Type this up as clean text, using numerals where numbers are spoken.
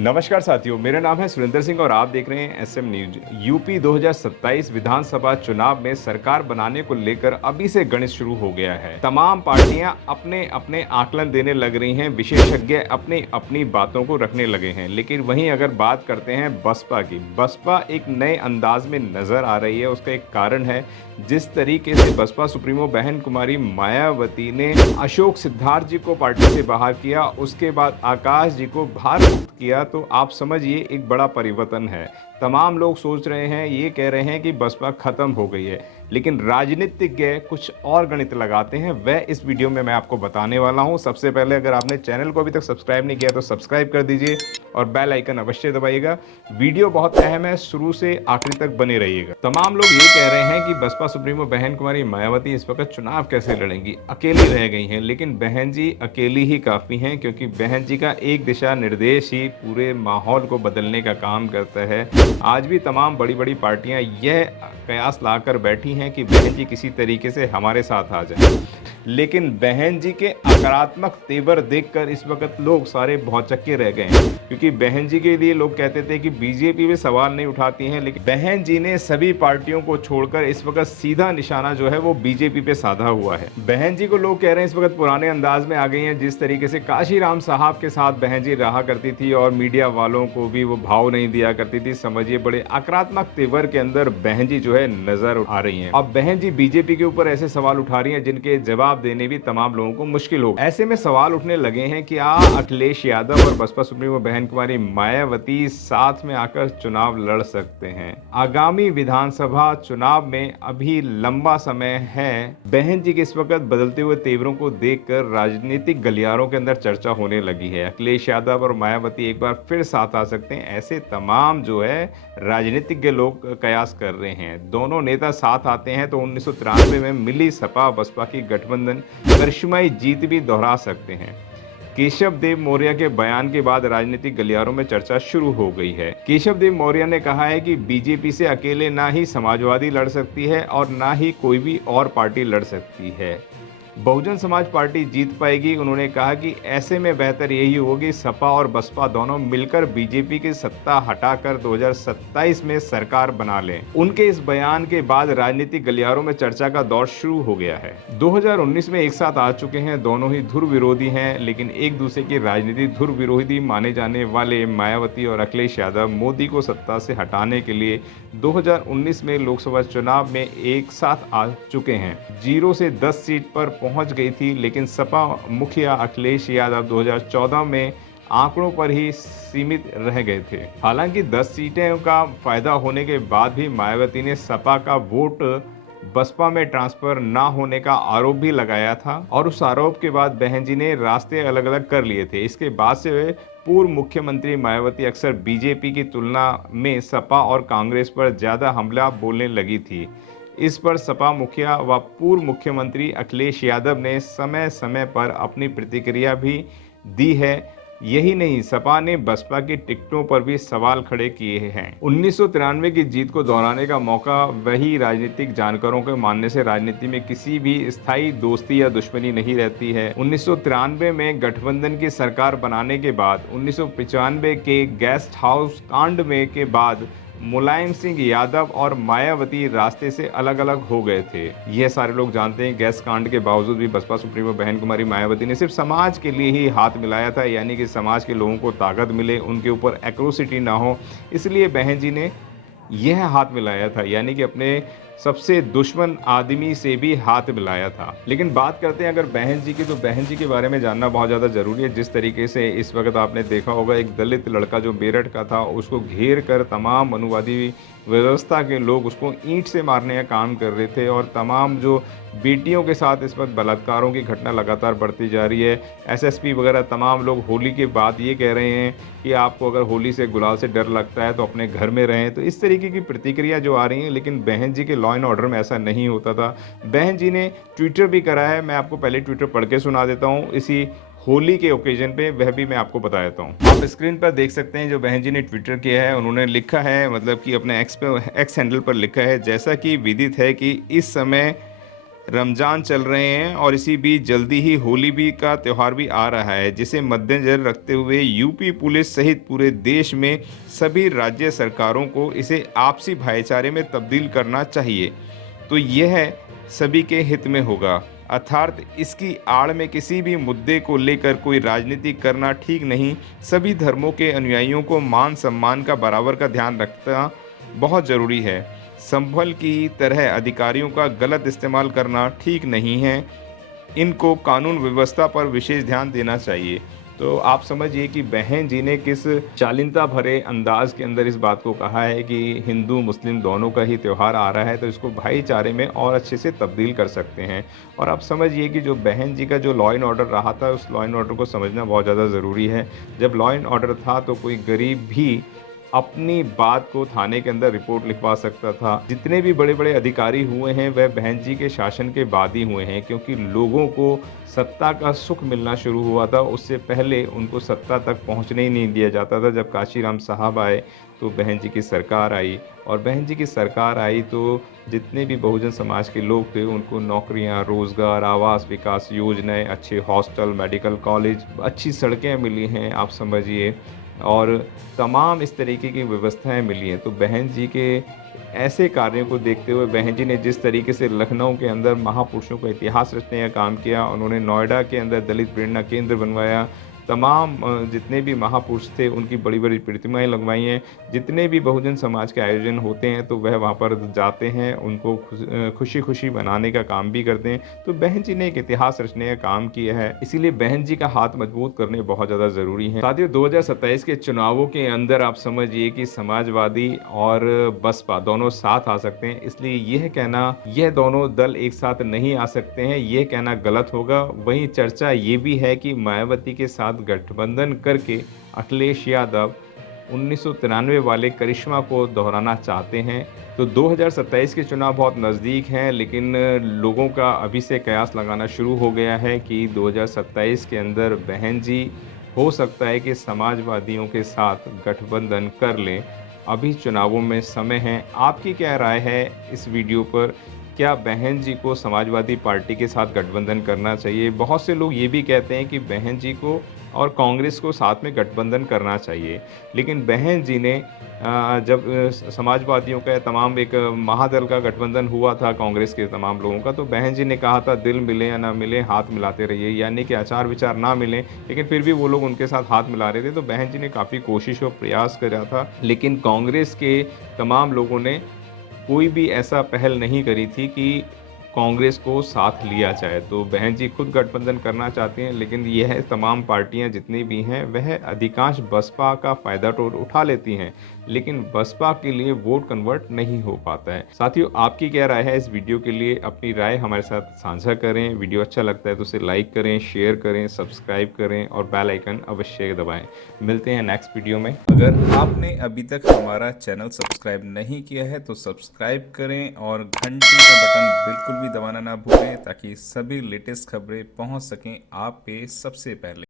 नमस्कार साथियों, मेरा नाम है सुरेंद्र सिंह और आप देख रहे हैं एसएम न्यूज। यूपी 2027 विधानसभा चुनाव में सरकार बनाने को लेकर अभी से गणित शुरू हो गया है। तमाम पार्टियां अपने अपने आकलन देने लग रही हैं, विशेषज्ञ अपनी अपनी बातों को रखने लगे हैं। लेकिन वहीं अगर बात करते हैं बसपा की, बसपा एक नए अंदाज में नजर आ रही है। उसका एक कारण है, जिस तरीके से बसपा सुप्रीमो बहन कुमारी मायावती ने अशोक सिद्धार्थ जी को पार्टी से बाहर किया, उसके बाद आकाश जी को बाहर मुक्त किया, तो आप समझिए एक बड़ा परिवर्तन है। तमाम लोग सोच रहे हैं, ये कह रहे हैं कि बसपा खत्म हो गई है, लेकिन राजनीतिज्ञ कुछ और गणित लगाते हैं। वह इस वीडियो में मैं आपको बताने वाला हूं। सबसे पहले अगर आपने चैनल को अभी तक सब्सक्राइब नहीं किया तो सब्सक्राइब कर दीजिए और बेल आइकन अवश्य दबाइएगा। वीडियो बहुत अहम है, शुरू से आखिरी तक बने रहिएगा। तमाम लोग ये कह रहे हैं कि बसपा सुप्रीमो बहन कुमारी मायावती इस वक्त चुनाव कैसे लड़ेंगी, अकेली रह गई हैं। लेकिन बहन जी अकेली ही काफ़ी हैं, क्योंकि बहन जी का एक दिशा निर्देश ही पूरे माहौल को बदलने का काम करता है। आज भी तमाम बड़ी बड़ी पार्टियां यह कयास लाकर बैठी हैं कि बहन जी किसी तरीके से हमारे साथ आ जाए, लेकिन बहन जी के नकारात्मक तेवर देखकर इस वक्त लोग सारे भौचक्के रह गए हैं। क्योंकि बहन जी के लिए लोग कहते थे कि बीजेपी में सवाल नहीं उठाती हैं, लेकिन बहन जी ने सभी पार्टियों को छोड़कर इस वक्त सीधा निशाना जो है वो बीजेपी पे साधा हुआ है। बहन जी को लोग कह रहे हैं इस वक्त पुराने अंदाज में आ गई हैं। जिस तरीके से काशीराम साहब के साथ बहन जी रहा करती थी और मीडिया वालों को भी वो भाव नहीं दिया करती थी, समझिए बड़े आक्रामक तेवर के अंदर बहन जी जो है नजर आ रही हैं। अब बहन जी बीजेपी के ऊपर ऐसे सवाल उठा रही हैं जिनके जवाब देने भी तमाम लोगों को मुश्किल हो। ऐसे में सवाल उठने लगे हैं कि अखिलेश यादव और बसपा सुप्रीमो बहन कुमारी मायावती साथ में आकर चुनाव लड़ सकते हैं। आगामी विधानसभा चुनाव में अभी लंबा समय है। बहन जी के इस वक्त बदलते हुए तेवरों को देखकर राजनीतिक गलियारों के अंदर चर्चा होने लगी है। अखिलेश यादव और मायावती एक बार फिर साथ आ सकते हैं, ऐसे तमाम जो है राजनीतिज्ञ लोग कयास कर रहे हैं। दोनों नेता साथ आते हैं तो 1993 में मिली सपा बसपा की गठबंधन करिश्माई जीत भी दोहरा सकते हैं। केशव देव मौर्य के बयान के बाद राजनीतिक गलियारों में चर्चा शुरू हो गई है। केशव देव मौर्य ने कहा है कि बीजेपी से अकेले ना ही समाजवादी लड़ सकती है और ना ही कोई भी और पार्टी लड़ सकती है। बहुजन समाज पार्टी जीत पाएगी। उन्होंने कहा कि ऐसे में बेहतर यही होगी सपा और बसपा दोनों मिलकर बीजेपी की सत्ता हटाकर 2027 में सरकार बना लें। उनके इस बयान के बाद राजनीतिक गलियारों में चर्चा का दौर शुरू हो गया है। 2019 में एक साथ आ चुके हैं, दोनों ही ध्रुव विरोधी हैं, लेकिन एक दूसरे की राजनीति ध्रुव विरोधी माने जाने वाले मायावती और अखिलेश यादव मोदी को सत्ता से हटाने के लिए 2019 में लोकसभा चुनाव में एक साथ आ चुके हैं। 0 से 10 सीट पर पहुंच गई थी, लेकिन सपा मुखिया अखिलेश यादव 2014 में आंकड़ों पर ही सीमित रह गए थे। हालांकि 10 सीटें का फायदा होने के बाद भी मायावती ने सपा का वोट बसपा में ट्रांसफर ना होने का आरोप भी लगाया था और उस आरोप के बाद बहन जी ने रास्ते अलग अलग कर लिए थे। इसके बाद से पूर्व मुख्यमंत्री मायावती अक्सर बीजेपी की तुलना में सपा और कांग्रेस पर ज्यादा हमला बोलने लगी थी। इस पर सपा मुखिया व पूर्व मुख्यमंत्री अखिलेश यादव ने समय समय पर अपनी प्रतिक्रिया भी दी है। यही नहीं, सपा ने बसपा की टिकटों पर भी सवाल खड़े किए हैं। 1993 की जीत को दोहराने का मौका, वही राजनीतिक जानकारों के मानने से राजनीति में किसी भी स्थायी दोस्ती या दुश्मनी नहीं रहती है। 1993 में गठबंधन की सरकार बनाने के बाद 1995 के गेस्ट हाउस कांड में के बाद मुलायम सिंह यादव और मायावती रास्ते से अलग अलग हो गए थे। यह सारे लोग जानते हैं। गैस कांड के बावजूद भी बसपा सुप्रीमो बहन कुमारी मायावती ने सिर्फ समाज के लिए ही हाथ मिलाया था, यानी कि समाज के लोगों को ताकत मिले, उनके ऊपर एक्रोसिटी ना हो, इसलिए बहन जी ने यह हाथ मिलाया था, यानी कि अपने सबसे दुश्मन आदमी से भी हाथ मिलाया था। लेकिन बात करते हैं अगर बहन जी की, तो बहन जी के बारे में जानना बहुत ज़्यादा ज़रूरी है। जिस तरीके से इस वक्त आपने देखा होगा, एक दलित लड़का जो मेरठ का था, उसको घेर कर तमाम मनुवादी व्यवस्था के लोग उसको ईंट से मारने का काम कर रहे थे और तमाम जो बेटियों के साथ इस वक्त बलात्कारों की घटना लगातार बढ़ती जा रही है। एसएसपी वगैरह तमाम लोग होली के बाद ये कह रहे हैं कि आपको अगर होली से गुलाल से डर लगता है तो अपने घर में रहें। तो इस तरीके की प्रतिक्रिया जो आ रही है, लेकिन बहन जी के लॉ एंड ऑर्डर में ऐसा नहीं होता था। बहन जी ने ट्विटर भी करा है, मैं आपको पहले ट्विटर पढ़ के सुना देता हूँ इसी होली के ओकेजन पे, वह भी मैं आपको बता देता हूँ। आप स्क्रीन पर देख सकते हैं जो बहन जी ने ट्विटर किया है। उन्होंने लिखा है, मतलब कि अपने एक्स हैंडल पर लिखा है, जैसा कि विदित है कि इस समय रमज़ान चल रहे हैं और इसी बीच जल्दी ही होली भी का त्यौहार भी आ रहा है, जिसे मद्देनज़र रखते हुए यूपी पुलिस सहित पूरे देश में सभी राज्य सरकारों को इसे आपसी भाईचारे में तब्दील करना चाहिए। तो यह सभी के हित में होगा, अर्थात इसकी आड़ में किसी भी मुद्दे को लेकर कोई राजनीति करना ठीक नहीं। सभी धर्मों के अनुयायियों को मान सम्मान का बराबर का ध्यान रखना बहुत ज़रूरी है। संभल की तरह अधिकारियों का गलत इस्तेमाल करना ठीक नहीं है। इनको कानून व्यवस्था पर विशेष ध्यान देना चाहिए। तो आप समझिए कि बहन जी ने किस शालीनता भरे अंदाज के अंदर इस बात को कहा है कि हिंदू मुस्लिम दोनों का ही त्यौहार आ रहा है, तो इसको भाईचारे में और अच्छे से तब्दील कर सकते हैं। और आप समझिए कि जो बहन जी का जो लॉ एंड ऑर्डर रहा था, उस लॉ एंड ऑर्डर को समझना बहुत ज़्यादा ज़रूरी है। जब लॉ एंड ऑर्डर था तो कोई गरीब भी अपनी बात को थाने के अंदर रिपोर्ट लिखवा सकता था। जितने भी बड़े-बड़े अधिकारी हुए हैं वह बहन जी के शासन के बाद ही हुए हैं, क्योंकि लोगों को सत्ता का सुख मिलना शुरू हुआ था, उससे पहले उनको सत्ता तक पहुंचने ही नहीं दिया जाता था। जब काशीराम साहब आए तो बहन जी की सरकार आई, और बहन जी की सरकार आई तो जितने भी बहुजन समाज के लोग थे उनको नौकरियां, रोज़गार, आवास विकास योजनाएं, अच्छे हॉस्टल, मेडिकल कॉलेज, अच्छी सड़कें मिली हैं, आप समझिए, और तमाम इस तरीके की व्यवस्थाएं मिली हैं। तो बहन जी के ऐसे कार्यों को देखते हुए बहन जी ने जिस तरीके से लखनऊ के अंदर महापुरुषों का इतिहास रचने का काम किया, उन्होंने नोएडा के अंदर दलित प्रेरणा केंद्र बनवाया, तमाम जितने भी महापुरुष थे उनकी बड़ी-बड़ी प्रतिमाएँ लगवाई हैं। जितने भी बहुजन समाज के आयोजन होते हैं तो वह वहाँ पर जाते हैं, उनको खुशी-खुशी मनाने का काम भी करते हैं। तो बहन जी ने एक इतिहास रचने का काम किया है, इसीलिए बहन जी का हाथ मजबूत करने बहुत ज़्यादा ज़रूरी है। साथियों, 2027 के चुनावों के अंदर आप समझिए कि समाजवादी और बसपा दोनों साथ आ सकते हैं, इसलिए यह कहना यह दोनों दल एक साथ नहीं आ सकते हैं, ये कहना गलत होगा। वहीं चर्चा ये भी है कि मायावती के साथ गठबंधन करके अखिलेश यादव 1993 वाले करिश्मा को दोहराना चाहते हैं। तो 2027 के चुनाव बहुत नज़दीक हैं, लेकिन लोगों का अभी से कयास लगाना शुरू हो गया है कि 2027 के अंदर बहन जी हो सकता है कि समाजवादियों के साथ गठबंधन कर लें। अभी चुनावों में समय है। आपकी क्या राय है इस वीडियो पर? क्या बहन जी को समाजवादी पार्टी के साथ गठबंधन करना चाहिए? बहुत से लोग ये भी कहते हैं कि बहन जी को और कांग्रेस को साथ में गठबंधन करना चाहिए। लेकिन बहन जी ने जब समाजवादियों का तमाम एक महादल का गठबंधन हुआ था कांग्रेस के तमाम लोगों का, तो बहन जी ने कहा था दिल मिले या ना मिले हाथ मिलाते रहिए, यानी कि आचार विचार ना मिले, लेकिन फिर भी वो लोग उनके साथ हाथ मिला रहे थे। तो बहन जी ने काफ़ी कोशिश और प्रयास करा था, लेकिन कांग्रेस के तमाम लोगों ने कोई भी ऐसा पहल नहीं करी थी कि कांग्रेस को साथ लिया जाए। तो बहन जी खुद गठबंधन करना चाहती हैं, लेकिन यह तमाम पार्टियां जितनी भी हैं वह अधिकांश बसपा का फ़ायदा तो उठा लेती हैं, लेकिन बसपा के लिए वोट कन्वर्ट नहीं हो पाता है। साथियों, आपकी क्या राय है इस वीडियो के लिए? अपनी राय हमारे साथ साझा करें। वीडियो अच्छा लगता है तो उसे लाइक करें, शेयर करें, सब्सक्राइब करें और बेल आइकन अवश्य दबाएं। मिलते हैं नेक्स्ट वीडियो में। अगर आपने अभी तक हमारा चैनल सब्सक्राइब नहीं किया है तो सब्सक्राइब करें और घंटी का बटन बिल्कुल भी दबाना ना भूलें, ताकि सभी लेटेस्ट खबरें पहुंच सकें आप पे सबसे पहले।